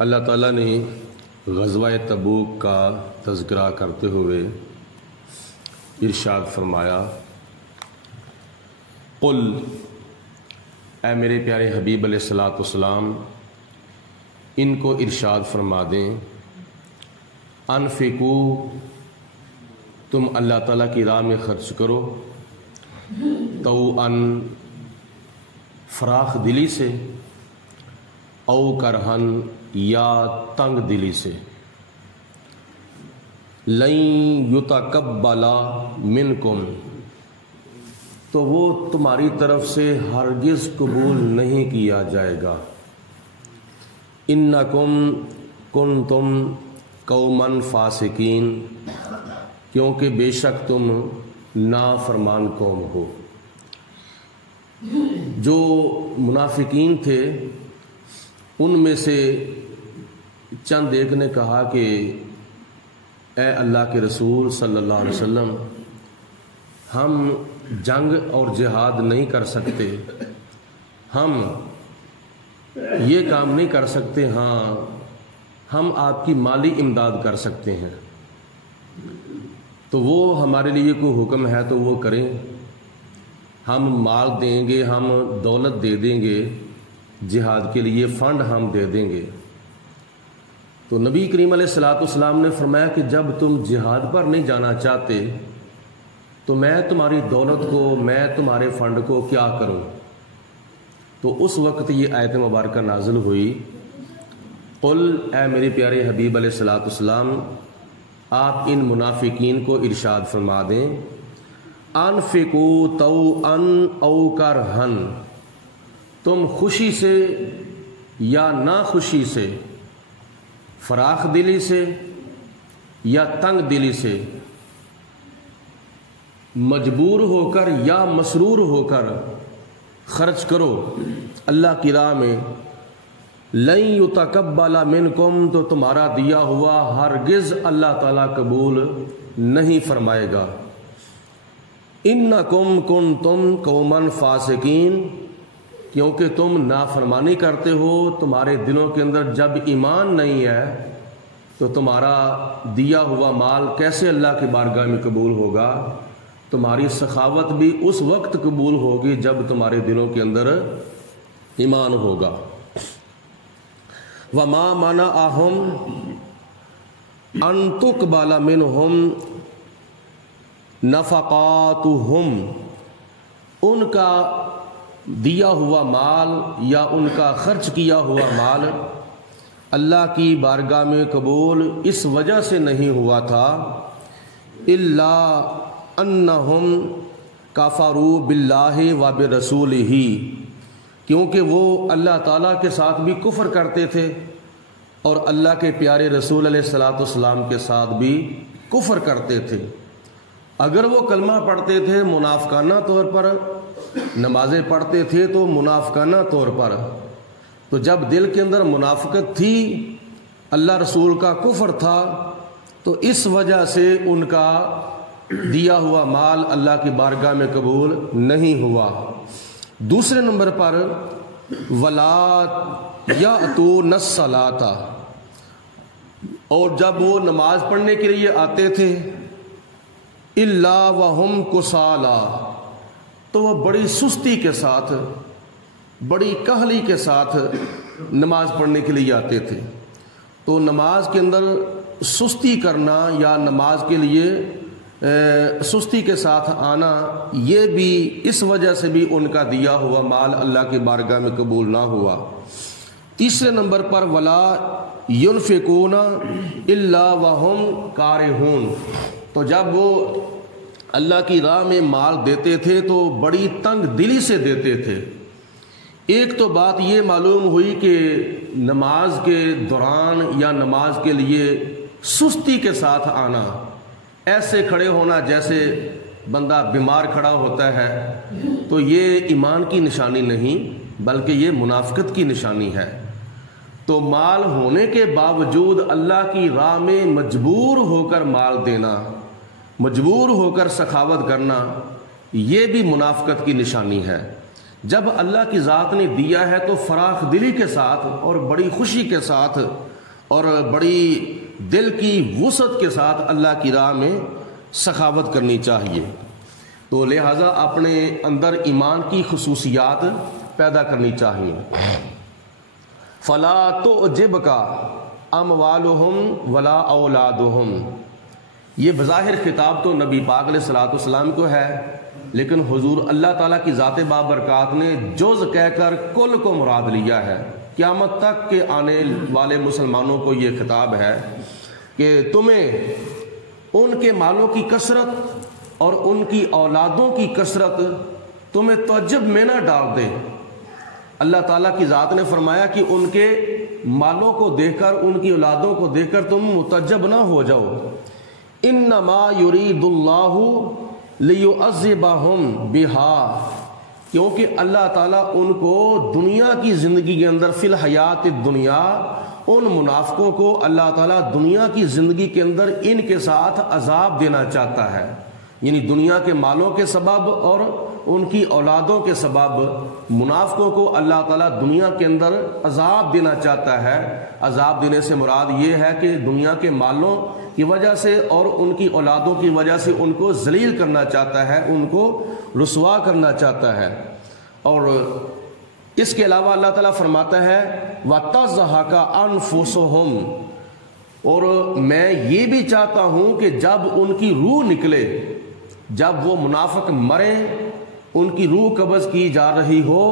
اللہ تعالیٰ نے غزوہ تبوک کا تذکرہ کرتے ہوئے ارشاد فرمایا، قل، اے میرے پیارے حبیب علیہ الصلاۃ والسلام ان کو ارشاد فرما دیں، انفقو، تم اللہ تعالیٰ کی راہ میں خرچ کرو، طوعاً، فراخ دلی سے، او کرہن، یا تنگ دلی سے، لن یتقبل منکم، تو وہ تمہاری طرف سے ہرگز قبول نہیں کیا جائے گا، انکم کنتم قوما فاسقین، کیونکہ بے شک تم نافرمان قوم ہو۔ جو منافقین تھے ان میں سے چند ایک نے کہا کہ اے اللہ کے رسول صلی اللہ علیہ وسلم، ہم جنگ اور جہاد نہیں کر سکتے، ہم یہ کام نہیں کر سکتے، ہاں ہم آپ کی مالی امداد کر سکتے ہیں، تو وہ ہمارے لیے کوئی حکم ہے تو وہ کریں، ہم مال دیں گے، ہم دولت دے دیں گے، جہاد کے لیے فنڈ ہم دے دیں گے۔ تو نبی کریم علیہ الصلوۃ والسلام نے فرمایا کہ جب تم جہاد پر نہیں جانا چاہتے تو میں تمہاری دولت کو، میں تمہارے فنڈ کو کیا کروں؟ تو اس وقت یہ آیت مبارکہ نازل ہوئی، قل، اے میرے پیارے حبیب علیہ الصلوۃ والسلام آپ ان منافقین کو ارشاد فرما دیں، انفقوا طوعا او کرہن، تم خوشی سے یا ناخوشی سے، فراخ دلی سے یا تنگ دلی سے، مجبور ہو کر یا مسرور ہو کر خرچ کرو اللہ کی راہ میں، لن یتقبل منکم، تو تمہارا دیا ہوا ہرگز اللہ تعالیٰ قبول نہیں فرمائے گا، انکم کنتم قوما فاسقین، کیونکہ تم نافرمانی کرتے ہو، تمہارے دلوں کے اندر جب ایمان نہیں ہے تو تمہارا دیا ہوا مال کیسے اللہ کی بارگاہ میں قبول ہوگا؟ تمہاری سخاوت بھی اس وقت قبول ہوگی جب تمہارے دلوں کے اندر ایمان ہوگا۔ وما منعهم ان تقبل منهم نفقاتهم، ان کا دیا ہوا مال یا ان کا خرچ کیا ہوا مال اللہ کی بارگاہ میں قبول اس وجہ سے نہیں ہوا تھا، الا انہم کفروا باللہ و برسولہ، کیونکہ وہ اللہ تعالیٰ کے ساتھ بھی کفر کرتے تھے اور اللہ کے پیارے رسول علیہ الصلوۃ والسلام کے ساتھ بھی کفر کرتے تھے۔ اگر وہ کلمہ پڑھتے تھے منافقانہ طور پر، نمازیں پڑھتے تھے تو منافقانہ طور پر، تو جب دل کے اندر منافقت تھی، اللہ رسول کا کفر تھا، تو اس وجہ سے ان کا دیا ہوا مال اللہ کی بارگاہ میں قبول نہیں ہوا۔ دوسرے نمبر پر ولا یأتون الصلاۃ، اور جب وہ نماز پڑھنے کے لیے آتے تھے، الا وہم کسالى، تو وہ بڑی سستی کے ساتھ، بڑی کہلی کے ساتھ نماز پڑھنے کے لیے آتے تھے۔ تو نماز کے اندر سستی کرنا یا نماز کے لیے سستی کے ساتھ آنا، یہ بھی اس وجہ سے بھی ان کا دیا ہوا مال اللہ کی بارگاہ میں قبول نہ ہوا۔ تیسرے نمبر پر ولا ينفقون الا وهم کارہون، تو جب وہ اللہ کی راہ میں مال دیتے تھے تو بڑی تنگ دلی سے دیتے تھے۔ ایک تو بات یہ معلوم ہوئی کہ نماز کے دوران یا نماز کے لیے سستی کے ساتھ آنا، ایسے کھڑے ہونا جیسے بندہ بیمار کھڑا ہوتا ہے، تو یہ ایمان کی نشانی نہیں بلکہ یہ منافقت کی نشانی ہے۔ تو مال ہونے کے باوجود اللہ کی راہ میں مجبور ہو کر مال دینا، مجبور ہو کر سخاوت کرنا، یہ بھی منافقت کی نشانی ہے۔ جب اللہ کی ذات نے دیا ہے تو فراخ دلی کے ساتھ اور بڑی خوشی کے ساتھ اور بڑی دل کی وسعت کے ساتھ اللہ کی راہ میں سخاوت کرنی چاہیے۔ تو لہٰذا اپنے اندر ایمان کی خصوصیات پیدا کرنی چاہیے۔ فلا تعجبک اموالہم ولا اولادہم، یہ بظاہر خطاب تو نبی پاک علیہ الصلوۃ والسلام کو ہے، لیکن حضور اللہ تعالیٰ کی ذات بابرکات نے جز کہہ کر کل کو مراد لیا ہے۔ قیامت تک کے آنے والے مسلمانوں کو یہ خطاب ہے کہ تمہیں ان کے مالوں کی کثرت اور ان کی اولادوں کی کثرت تمہیں تعجب میں نہ ڈال دے۔ اللہ تعالیٰ کی ذات نے فرمایا کہ ان کے مالوں کو دیکھ کر، ان کی اولادوں کو دیکھ کر تم متعجب نہ ہو جاؤ۔ انما یرید اللہ لیعذبہم بہا، کیونکہ اللہ تعالیٰ ان کو دنیا کی زندگی کے اندر فی الحیات الدنیا، ان منافقوں کو اللہ تعالیٰ دنیا کی زندگی کے اندر ان کے ساتھ عذاب دینا چاہتا ہے، یعنی دنیا کے مالوں کے سبب اور ان کی اولادوں کے سبب منافقوں کو اللہ تعالیٰ دنیا کے اندر عذاب دینا چاہتا ہے۔ عذاب دینے سے مراد یہ ہے کہ دنیا کے مالوں کی وجہ سے اور ان کی اولادوں کی وجہ سے ان کو ذلیل کرنا چاہتا ہے، ان کو رسوا کرنا چاہتا ہے۔ اور اس کے علاوہ اللہ تعالیٰ فرماتا ہے وَتَزْهَقَ أَنفُسُهُمْ، اور میں یہ بھی چاہتا ہوں کہ جب ان کی روح نکلے، جب وہ منافق مریں، ان کی روح قبض کی جا رہی ہو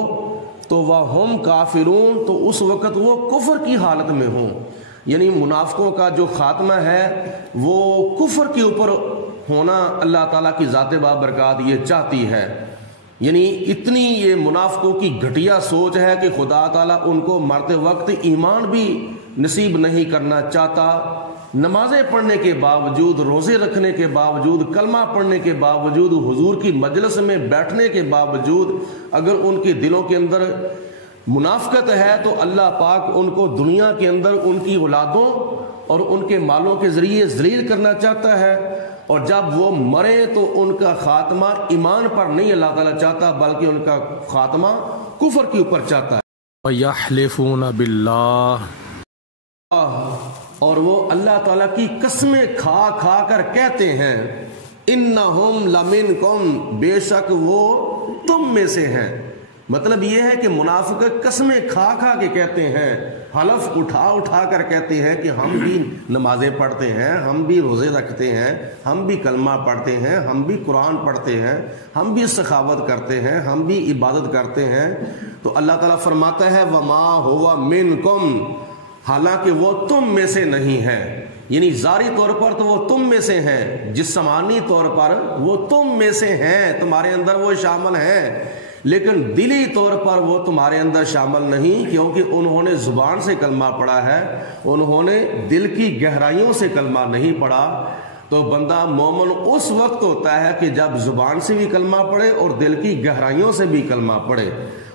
تو وَهُمْ کافرون، تو اس وقت وہ کفر کی حالت میں ہوں، یعنی منافقوں کا جو خاتمہ ہے وہ کفر کے اوپر ہونا اللہ تعالیٰ کی ذات بابرکات یہ چاہتی ہے۔ یعنی اتنی یہ منافقوں کی گھٹیا سوچ ہے کہ خدا تعالیٰ ان کو مرتے وقت ایمان بھی نصیب نہیں کرنا چاہتا۔ نمازیں پڑھنے کے باوجود، روزے رکھنے کے باوجود، کلمہ پڑھنے کے باوجود، حضور کی مجلس میں بیٹھنے کے باوجود اگر ان کے دلوں کے اندر منافقت ہے تو اللہ پاک ان کو دنیا کے اندر ان کی اولادوں اور ان کے مالوں کے ذریعے ذلیل کرنا چاہتا ہے، اور جب وہ مرے تو ان کا خاتمہ ایمان پر نہیں اللہ تعالیٰ چاہتا بلکہ ان کا خاتمہ کفر کے اوپر چاہتا ہے۔ وَيَحْلِفُونَ بِاللَّهِ، اور وہ اللہ تعالیٰ کی قسمیں کھا کھا کر کہتے ہیں انہم لمنکم، بے شک وہ تم میں سے ہیں۔ مطلب یہ ہے کہ منافق قسمیں کھا کھا کے کہتے ہیں، حلف اٹھا اٹھا کر کہتے ہیں کہ ہم بھی نمازیں پڑھتے ہیں، ہم بھی روزے رکھتے ہیں، ہم بھی کلمہ پڑھتے ہیں، ہم بھی قرآن پڑھتے ہیں، ہم بھی سخاوت کرتے ہیں، ہم بھی عبادت کرتے ہیں۔ تو اللہ تعالیٰ فرماتا ہے وما ہوا منکم، حالانکہ وہ تم میں سے نہیں ہے، یعنی ظاہری طور پر تو وہ تم میں سے ہیں، جسمانی طور پر وہ تم میں سے ہیں، تمہارے اندر وہ شامل ہیں، لیکن دلی طور پر وہ تمہارے اندر شامل نہیں، کیونکہ انہوں نے زبان سے کلمہ پڑھا ہے، انہوں نے دل کی گہرائیوں سے کلمہ نہیں پڑھا۔ تو بندہ مومن اس وقت ہوتا ہے کہ جب زبان سے بھی کلمہ پڑھے اور دل کی گہرائیوں سے بھی کلمہ پڑھے۔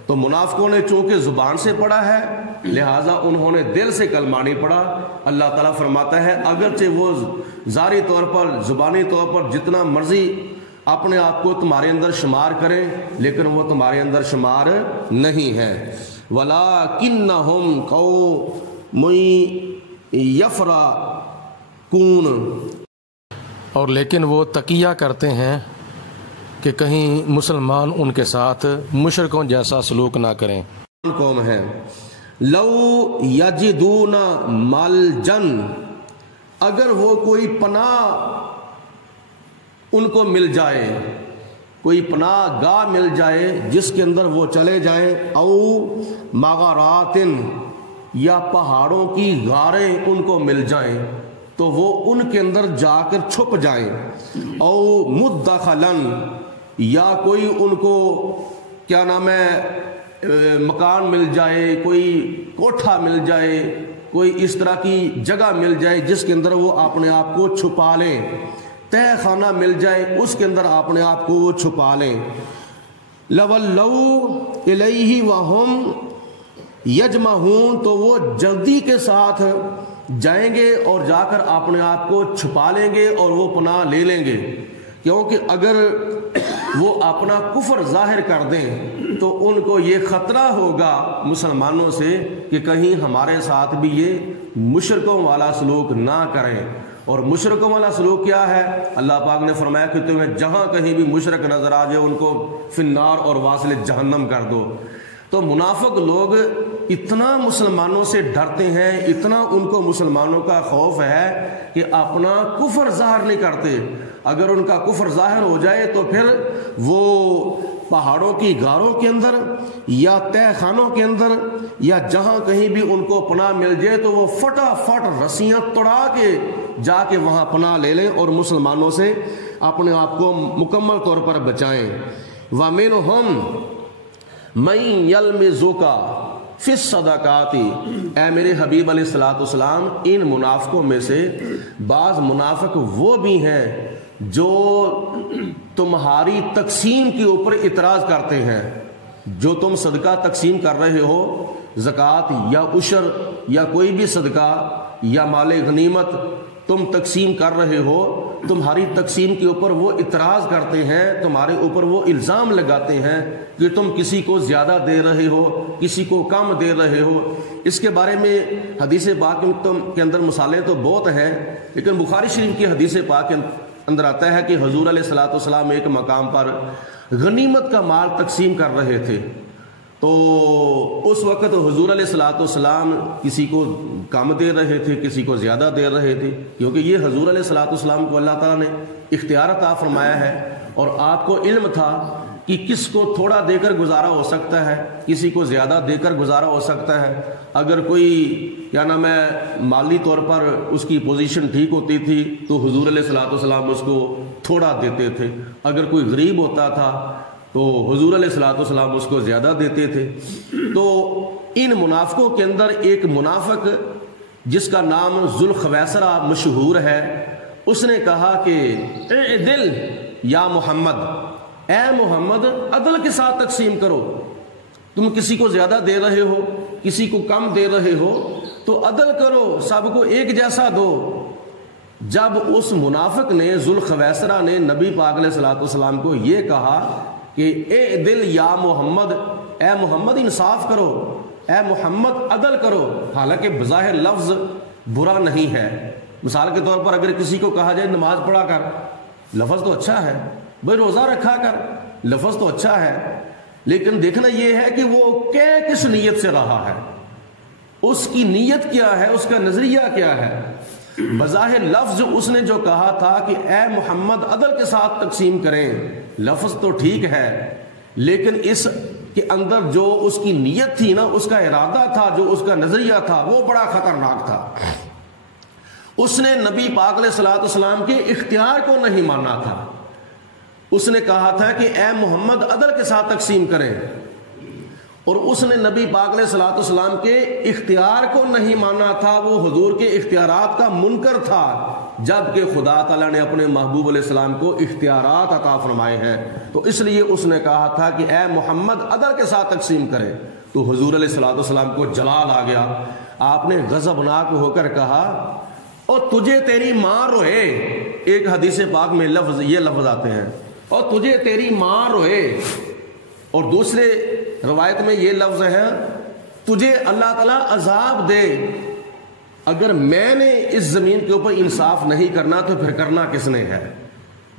تو منافقوں نے چونکہ زبان سے پڑھا ہے لہٰذا انہوں نے دل سے کلمہ نہیں پڑھا۔ اللہ تعالیٰ فرماتا ہے اگرچہ وہ ظاہری طور پر، زبانی طور پر جتنا مرضی اپنے آپ کو تمہارے اندر شمار کریں لیکن وہ تمہارے اندر شمار نہیں ہے۔ وَلَٰكِنَّهُمْ قَوْمٌ يَفْرَقُونَ، اور لیکن وہ تقیہ کرتے ہیں کہ کہیں مسلمان ان کے ساتھ مشرکوں جیسا سلوک نہ کریں۔ قوم ہے لو یجدون ملجن، اگر وہ کوئی پناہ ان کو مل جائے، کوئی پناہ گاہ مل جائے جس کے اندر وہ چلے جائیں، او مغاراتن، یا پہاڑوں کی غاریں ان کو مل جائیں تو وہ ان کے اندر جا کر چھپ جائیں، او مدخلن، یا کوئی ان کو کیا نام ہے مکان مل جائے، کوئی کوٹھا مل جائے، کوئی اس طرح کی جگہ مل جائے جس کے اندر وہ اپنے آپ کو چھپا لیں، تہ خانہ مل جائے اس کے اندر اپنے آپ کو وہ چھپا لیں، لَوَلَّوْا إِلَيْهِ وَهُمْ یجمعون، تو وہ جلدی کے ساتھ جائیں گے اور جا کر اپنے آپ کو چھپا لیں گے اور وہ پناہ لے لیں گے، کیونکہ اگر وہ اپنا کفر ظاہر کر دیں تو ان کو یہ خطرہ ہوگا مسلمانوں سے کہ کہیں ہمارے ساتھ بھی یہ مشرکوں والا سلوک نہ کریں۔ اور مشرکوں والا سلوک کیا ہے؟ اللہ پاک نے فرمایا کہ تمہیں جہاں کہیں بھی مشرک نظر آ جائے ان کو فی النار اور واصل جہنم کر دو۔ تو منافق لوگ اتنا مسلمانوں سے ڈرتے ہیں، اتنا ان کو مسلمانوں کا خوف ہے کہ اپنا کفر ظاہر نہیں کرتے۔ اگر ان کا کفر ظاہر ہو جائے تو پھر وہ پہاڑوں کی غاروں کے اندر یا تہ خانوں کے اندر یا جہاں کہیں بھی ان کو پناہ مل جائے تو وہ فٹافٹ رسیاں توڑا کے جا کے وہاں پناہ لے لیں اور مسلمانوں سے اپنے آپ کو مکمل طور پر بچائیں۔ وَمِنْهُمْ مَن يَلْمِزُكَ فِي الصَّدَقَاتِ، اے میرے حبیب علیہ الصلوۃ والسلام، ان منافقوں میں سے بعض منافق وہ بھی ہیں جو تمہاری تقسیم کے اوپر اعتراض کرتے ہیں۔ جو تم صدقہ تقسیم کر رہے ہو، زکوٰۃ یا عشر یا کوئی بھی صدقہ یا مال غنیمت تم تقسیم کر رہے ہو، تمہاری تقسیم کے اوپر وہ اعتراض کرتے ہیں، تمہارے اوپر وہ الزام لگاتے ہیں کہ تم کسی کو زیادہ دے رہے ہو، کسی کو کم دے رہے ہو۔ اس کے بارے میں حدیث پاک کے اندر مثالیں تو بہت ہیں، لیکن بخاری شریف کی حدیث پاک کے اندر آتا ہے کہ حضور علیہ الصلوۃ والسلام ایک مقام پر غنیمت کا مال تقسیم کر رہے تھے، تو اس وقت حضور علیہ الصلوۃ والسلام کسی کو کم دے رہے تھے، کسی کو زیادہ دے رہے تھے، کیونکہ یہ حضور علیہ الصلوۃ والسلام کو اللہ تعالیٰ نے اختیار عطا فرمایا ہے اور آپ کو علم تھا کہ کس کو تھوڑا دے کر گزارا ہو سکتا ہے، کسی کو زیادہ دے کر گزارا ہو سکتا ہے۔ اگر کوئی کیا نام ہے مالی طور پر اس کی پوزیشن ٹھیک ہوتی تھی تو حضور علیہ الصلوۃ والسلام اس کو تھوڑا دیتے تھے، اگر کوئی غریب ہوتا تھا تو حضور علیہ الصلوۃ والسلام اس کو زیادہ دیتے تھے۔ تو ان منافقوں کے اندر ایک منافق جس کا نام ذوالخویسرہ مشہور ہے، اس نے کہا کہ اعدل یا محمد، اے محمد عدل کے ساتھ تقسیم کرو، تم کسی کو زیادہ دے رہے ہو، کسی کو کم دے رہے ہو تو عدل کرو، سب کو ایک جیسا دو۔ جب اس منافق نے ذوالخویسرہ نے نبی پاک علیہ الصلوۃ والسلام کو یہ کہا کہ اے دل یا محمد، اے محمد انصاف کرو، اے محمد عدل کرو، حالانکہ بظاہر لفظ برا نہیں ہے۔ مثال کے طور پر اگر کسی کو کہا جائے نماز پڑھا کر، لفظ تو اچھا ہے، بھائی روزہ رکھا کر، لفظ تو اچھا ہے، لیکن دیکھنا یہ ہے کہ وہ کس نیت سے رہا ہے، اس کی نیت کیا ہے، اس کا نظریہ کیا ہے۔ بظاہر لفظ اس نے جو کہا تھا کہ اے محمد عدل کے ساتھ تقسیم کریں، لفظ تو ٹھیک ہے، لیکن اس کے اندر جو اس کی نیت تھی نا، اس کا ارادہ تھا، جو اس کا نظریہ تھا، وہ بڑا خطرناک تھا۔ اس نے نبی پاک علیہ الصلوۃ والسلام کے اختیار کو نہیں مانا تھا۔ اس نے کہا تھا کہ اے محمد عدل کے ساتھ تقسیم کریں، اور اس نے نبی پاک علیہ الصلوۃ والسلام کے اختیار کو نہیں مانا تھا، وہ حضور کے اختیارات کا منکر تھا، جبکہ خدا تعالیٰ نے اپنے محبوب علیہ السلام کو اختیارات عطا فرمائے ہیں۔ تو اس لیے اس نے کہا تھا کہ اے محمد عدل کے ساتھ تقسیم کریں، تو حضور علیہ الصلوۃ والسلام کو جلال آ گیا، آپ نے غضبناک ہو کر کہا اور تجھے تیری ماں روئے۔ ایک حدیث پاک میں یہ لفظ آتے ہیں، اور تجھے تیری ماں روئے، اور دوسرے روایت میں یہ لفظ ہے تجھے اللہ تعالیٰ عذاب دے۔ اگر میں نے اس زمین کے اوپر انصاف نہیں کرنا تو پھر کرنا کس نے ہے؟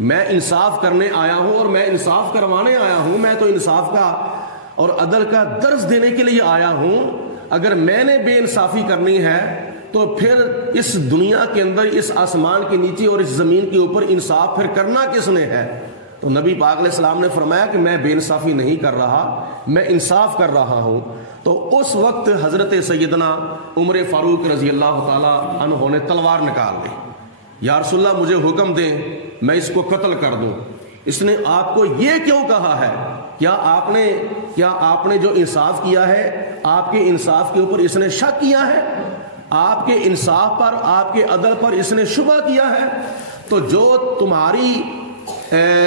میں انصاف کرنے آیا ہوں اور میں انصاف کروانے آیا ہوں، میں تو انصاف کا اور عدل کا درس دینے کے لیے آیا ہوں۔ اگر میں نے بے انصافی کرنی ہے تو پھر اس دنیا کے اندر، اس آسمان کے نیچے اور اس زمین کے اوپر انصاف پھر کرنا کس نے ہے؟ تو نبی پاک علیہ السلام نے فرمایا کہ میں بے انصافی نہیں کر رہا، میں انصاف کر رہا ہوں۔ تو اس وقت حضرت سیدنا عمر فاروق رضی اللہ تعالیٰ عنہ نے تلوار نکال لی، یا رسول اللہ مجھے حکم دیں میں اس کو قتل کر دوں۔ اس نے آپ کو یہ کیوں کہا ہے؟ کیا آپ نے جو انصاف کیا ہے، آپ کے انصاف کے اوپر اس نے شک کیا ہے؟ آپ کے انصاف پر، آپ کے عدل پر اس نے شبہ کیا ہے؟ تو جو تمہاری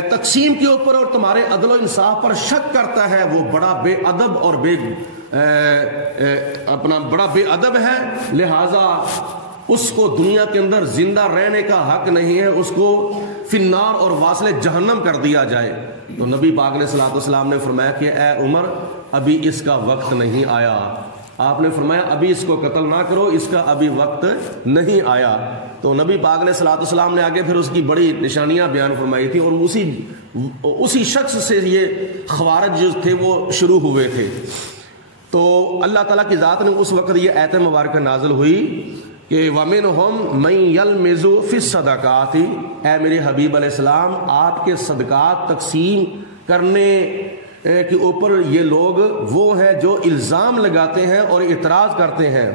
تقسیم کے اوپر اور تمہارے عدل و انصاف پر شک کرتا ہے وہ بڑا بے ادب اور بڑا بے ادب ہے۔ لہذا اس کو دنیا کے اندر زندہ رہنے کا حق نہیں ہے، اس کو فی النار اور واصل جہنم کر دیا جائے۔ تو نبی پاک علیہ الصلوۃ والسلام نے فرمایا کہ اے عمر ابھی اس کا وقت نہیں آیا۔ آپ نے فرمایا ابھی اس کو قتل نہ کرو، اس کا ابھی وقت نہیں آیا۔ تو نبی پاک علیہ الصلوۃ والسلام نے آگے پھر اس کی بڑی نشانیاں بیان فرمائی تھی، اور اسی شخص سے یہ خوارج جو تھے وہ شروع ہوئے تھے۔ تو اللہ تعالیٰ کی ذات نے اس وقت یہ آیت مبارکہ نازل ہوئی کہ وَمِنْهُمْ مَنْ يَلْمِزُ فِي الصَّدَقَاتِ، اے میرے حبیب علیہ السلام آپ کے صدقات تقسیم کرنے کے اوپر یہ لوگ وہ ہیں جو الزام لگاتے ہیں اور اعتراض کرتے ہیں۔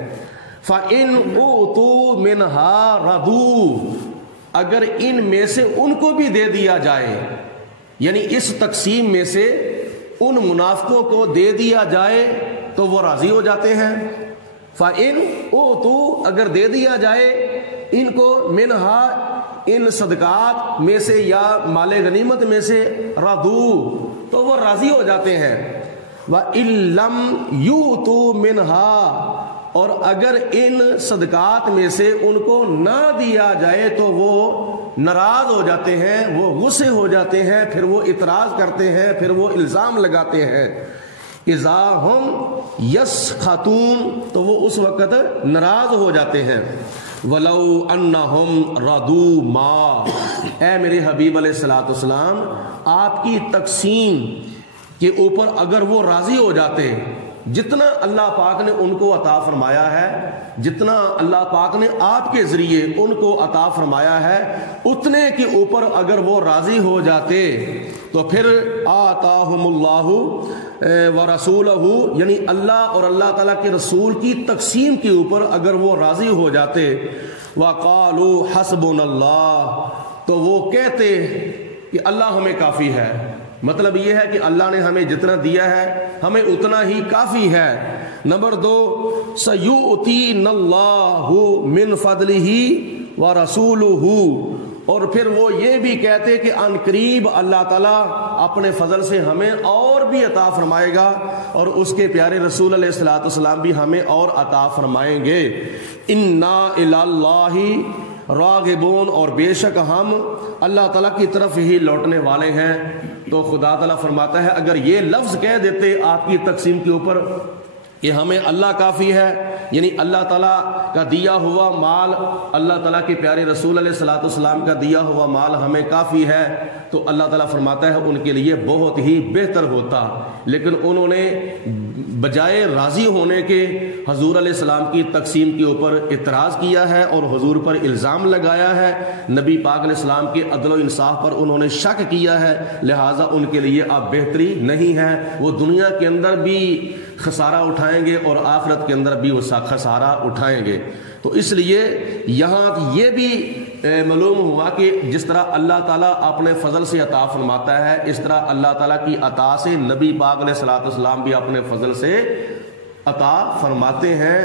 فَإِنْ أُوتُوا مِنْهَا رَضُوا، اگر ان میں سے ان کو بھی دے دیا جائے، یعنی اس تقسیم میں سے ان منافقوں کو دے دیا جائے تو وہ راضی ہو جاتے ہیں۔ فَإِنْ أُوتُوا، اگر دے دیا جائے ان کو مِنْهَا، ان صدقات میں سے یا مال غنیمت میں سے، رَضُوا، تو وہ راضی ہو جاتے ہیں۔ وَإِن لَّمْ يُؤْتُوا مِنْهَا، اور اگر ان صدقات میں سے ان کو نہ دیا جائے تو وہ ناراض ہو جاتے ہیں، وہ غصے ہو جاتے ہیں، پھر وہ اعتراض کرتے ہیں، پھر وہ الزام لگاتے ہیں۔ اذا ہم یسخطون، تو وہ اس وقت ناراض ہو جاتے ہیں۔ ولو انہم رضوا ما، اے میرے حبیب علیہ الصلوۃ والسلام آپ کی تقسیم کے اوپر اگر وہ راضی ہو جاتے، جتنا اللہ پاک نے ان کو عطا فرمایا ہے، جتنا اللہ پاک نے آپ کے ذریعے ان کو عطا فرمایا ہے، اتنے کے اوپر اگر وہ راضی ہو جاتے تو پھر آتاہم اللہ ورسولہ، یعنی اللہ اور اللہ تعالیٰ کے رسول کی تقسیم کے اوپر اگر وہ راضی ہو جاتے، وقالوا حسبنا اللہ، تو وہ کہتے کہ اللہ ہمیں کافی ہے۔ مطلب یہ ہے کہ اللہ نے ہمیں جتنا دیا ہے ہمیں اتنا ہی کافی ہے۔ نمبر 2، سَيُؤْتِينَ اللَّهُ مِنْ فَضْلِهِ وَرَسُولُهُ، اور پھر وہ یہ بھی کہتے کہ ان قریب اللہ تعالیٰ اپنے فضل سے ہمیں اور بھی عطا فرمائے گا، اور اس کے پیارے رسول علیہ الصلوۃ والسلام بھی ہمیں اور عطا فرمائیں گے۔ اِنَّا إِلَى اللَّهِ راغبون، اور بے شک ہم اللہ تعالیٰ کی طرف ہی لوٹنے والے ہیں۔ تو خدا تعالیٰ فرماتا ہے اگر یہ لفظ کہہ دیتے آپ کی تقسیم کے اوپر کہ ہمیں اللہ کافی ہے، یعنی اللہ تعالیٰ کا دیا ہوا مال، اللہ تعالیٰ کے پیارے رسول علیہ الصلوۃ والسلام کا دیا ہوا مال ہمیں کافی ہے، تو اللہ تعالیٰ فرماتا ہے ان کے لیے بہت ہی بہتر ہوتا۔ لیکن انہوں نے بجائے راضی ہونے کے حضور علیہ السلام کی تقسیم کے اوپر اعتراض کیا ہے اور حضور پر الزام لگایا ہے، نبی پاک علیہ السلام کے عدل و انصاف پر انہوں نے شک کیا ہے، لہٰذا ان کے لیے اب بہتری نہیں ہے، وہ دنیا کے اندر بھی خسارہ اٹھائیں گے اور آخرت کے اندر بھی وہ خسارہ اٹھائیں گے۔ تو اس لیے یہاں یہ بھی معلوم ہوا کہ جس طرح اللہ تعالیٰ اپنے فضل سے عطا فرماتا ہے، اس طرح اللہ تعالیٰ کی عطا سے نبی پاک علیہ الصلوۃ والسلام بھی اپنے فضل سے عطا فرماتے ہیں۔